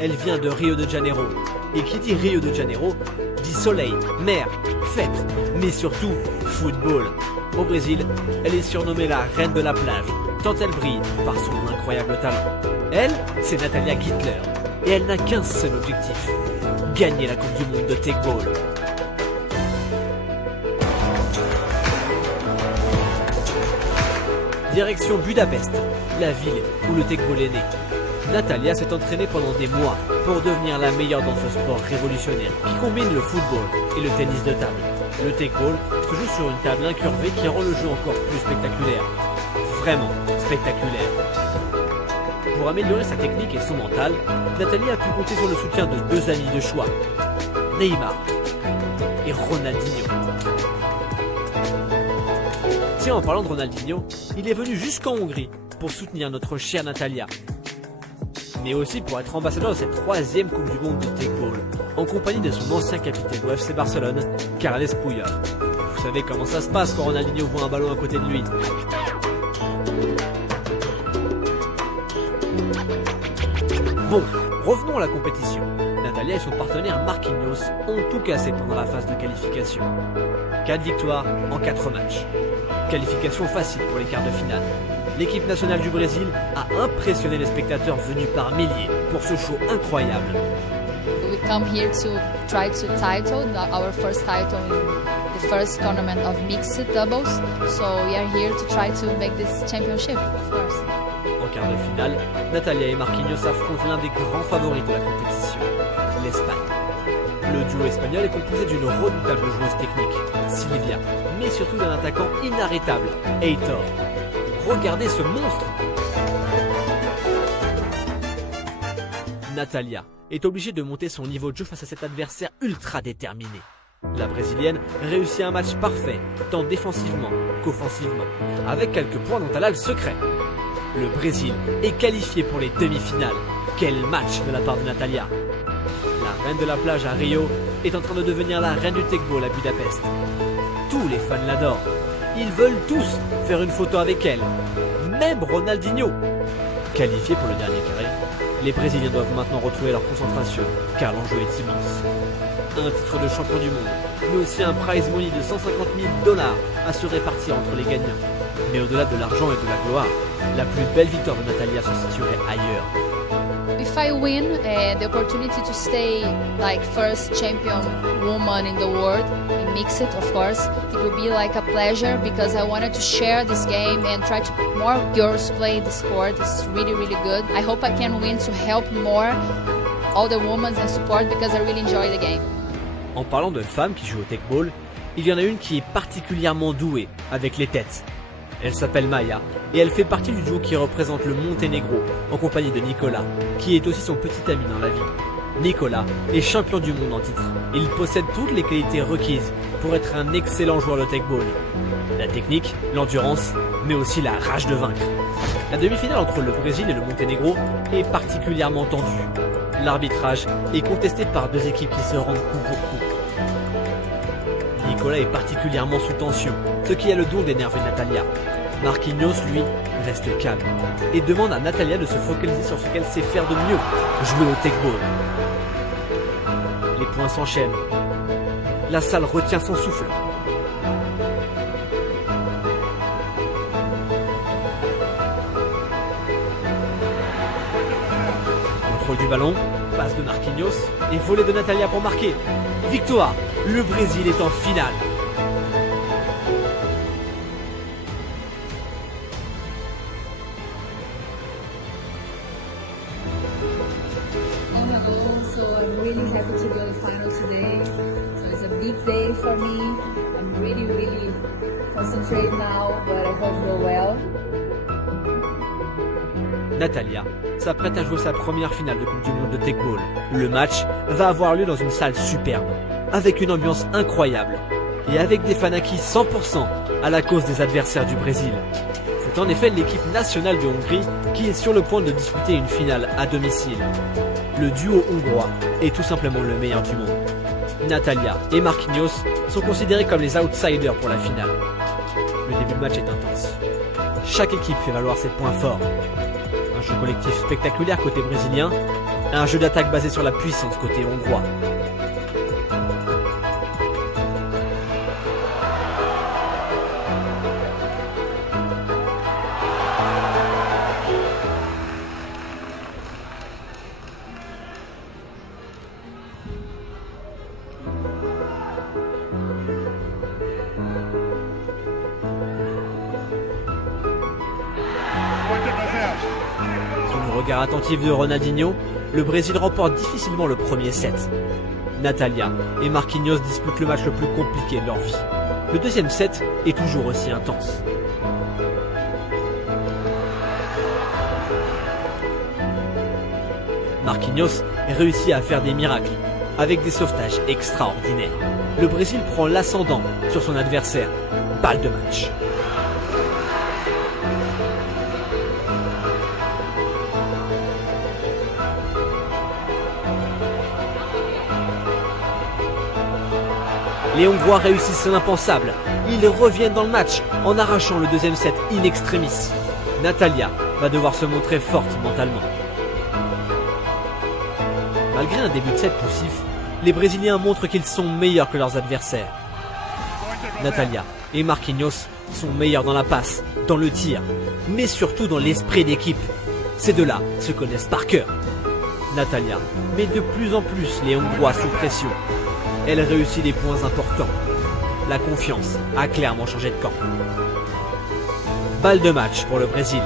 elle vient de Rio de Janeiro. Et qui dit Rio de Janeiro, dit soleil, mer, fête, mais surtout football. Au Brésil, elle est surnommée la reine de la plage, tant elle brille par son incroyable talent. Elle, c'est Natalia Gittler, et elle n'a qu'un seul objectif, gagner la Coupe du Monde de Tegball. Direction Budapest, la ville où le Tegball est né. Natalia s'est entraînée pendant des mois pour devenir la meilleure dans ce sport révolutionnaire qui combine le football et le tennis de table. Le Tegball se joue sur une table incurvée qui rend le jeu encore plus spectaculaire. Vraiment spectaculaire. Pour améliorer sa technique et son mental, Natalia a pu compter sur le soutien de deux amis de choix, Neymar et Ronaldinho. Tiens, en parlant de Ronaldinho, il est venu jusqu'en Hongrie pour soutenir notre chère Natalia. Mais aussi pour être ambassadeur de cette troisième Coupe du Monde de Tegball, en compagnie de son ancien capitaine au FC Barcelone, Carles Puyol. Vous savez comment ça se passe quand Ronaldinho voit un ballon à côté de lui. Bon, revenons à la compétition. Natalia et son partenaire Marquinhos ont tout cassé pendant la phase de qualification. 4 victoires en 4 matchs. Qualification facile pour les quarts de finale. L'équipe nationale du Brésil a impressionné les spectateurs venus par milliers pour ce show incroyable. We come here to try to title our first title in the first tournament of mixed doubles. So we are here to try to make this championship, of course. En quart de finale, Natalia et Marquinhos affrontent l'un des grands favoris de la compétition, l'Espagne. Le duo espagnol est composé d'une redoutable joueuse technique, Silvia, mais surtout d'un attaquant inarrêtable, Heitor. Regardez ce monstre! Natalia est obligée de monter son niveau de jeu face à cet adversaire ultra déterminé. La Brésilienne réussit un match parfait, tant défensivement qu'offensivement, avec quelques points dont elle a le secret. Le Brésil est qualifié pour les demi-finales. Quel match de la part de Natalia! La reine de la plage à Rio est en train de devenir la reine du Tegball à Budapest. Tous les fans l'adorent. Ils veulent tous faire une photo avec elle. Même Ronaldinho. Qualifiés pour le dernier carré, les Brésiliens doivent maintenant retrouver leur concentration, car l'enjeu est immense. Un titre de champion du monde, mais aussi un prize money de 150 000 $ à se répartir entre les gagnants. Mais au-delà de l'argent et de la gloire, la plus belle victoire de Natalia se situerait ailleurs. If I win the opportunity to stay like first champion woman in the world, in mixed of course, it will be like a pleasure because I wanted to share this game and try to more girls play the sport. It's really, really good. I hope I can win to help more all the women and support because I really enjoy the game. En parlant de femmes qui jouent au Tegball, il y en a une qui est particulièrement douée avec les têtes. Elle s'appelle Maya et elle fait partie du duo qui représente le Monténégro en compagnie de Nicolas, qui est aussi son petit ami dans la vie. Nicolas est champion du monde en titre. Il possède toutes les qualités requises pour être un excellent joueur de Tegball. La technique, l'endurance, mais aussi la rage de vaincre. La demi-finale entre le Brésil et le Monténégro est particulièrement tendue. L'arbitrage est contesté par deux équipes qui se rendent coup pour coup. Nicolas est particulièrement sous tension, ce qui a le don d'énerver Natalia. Marquinhos, lui, reste calme et demande à Natalia de se focaliser sur ce qu'elle sait faire de mieux, jouer au Tegball. Les points s'enchaînent. La salle retient son souffle. Contrôle du ballon, passe de Marquinhos et volée de Natalia pour marquer. Victoire! Le Brésil est en finale. So I'm really happy to go to the final today. So it's a big day for me. I'm really concentrated now, but I hope go well. Natalia s'apprête à jouer sa première finale de Coupe du Monde de Tegball. Le match va avoir lieu dans une salle superbe, avec une ambiance incroyable et avec des fans acquis 100% à la cause des adversaires du Brésil. C'est en effet l'équipe nationale de Hongrie qui est sur le point de disputer une finale à domicile. Le duo hongrois est tout simplement le meilleur du monde. Natalia et Marquinhos sont considérés comme les outsiders pour la finale. Le début de match est intense. Chaque équipe fait valoir ses points forts. Un jeu collectif spectaculaire côté brésilien, Un jeu d'attaque basé sur la puissance côté hongrois. Sous le regard attentif de Ronaldinho, le Brésil remporte difficilement le premier set. Natalia et Marquinhos disputent le match le plus compliqué de leur vie. Le deuxième set est toujours aussi intense. Marquinhos réussit à faire des miracles, avec des sauvetages extraordinaires. Le Brésil prend l'ascendant sur son adversaire. Balle de match. Les Hongrois réussissent l'impensable. Ils reviennent dans le match en arrachant le deuxième set in extremis. Natalia va devoir se montrer forte mentalement. Malgré un début de set poussif, les Brésiliens montrent qu'ils sont meilleurs que leurs adversaires. Natalia et Marquinhos sont meilleurs dans la passe, dans le tir, mais surtout dans l'esprit d'équipe. Ces deux-là se connaissent par cœur. Natalia met de plus en plus les Hongrois sous pression. Elle réussit des points importants. La confiance a clairement changé de camp. Balle de match pour le Brésil.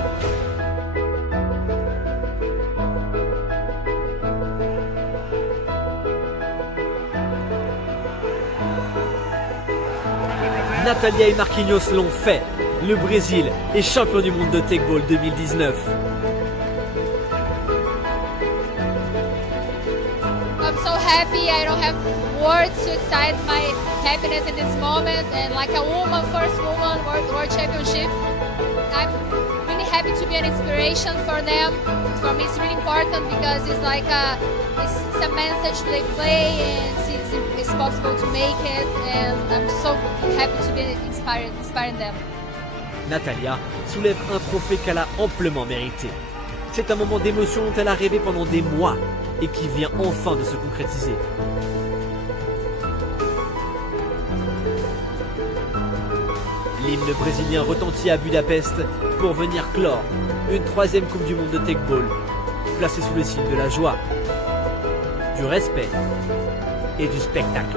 Natalia et Marquinhos l'ont fait. Le Brésil est champion du monde de Tegball 2019. I'm so happy. I don't have words to excite my happiness in this moment. And like a woman, first woman world championship, I'm really happy to be an inspiration for them. For me, it's really important because it's like it's a message they play, and it's possible to make it. And I'm so happy to be inspiring them. Natalia soulève un trophée qu'elle a amplement mérité. C'est un moment d'émotion dont elle a rêvé pendant des mois et qui vient enfin de se concrétiser. L'hymne brésilien retentit à Budapest pour venir clore une troisième Coupe du Monde de Tegball, placée sous le signe de la joie, du respect et du spectacle.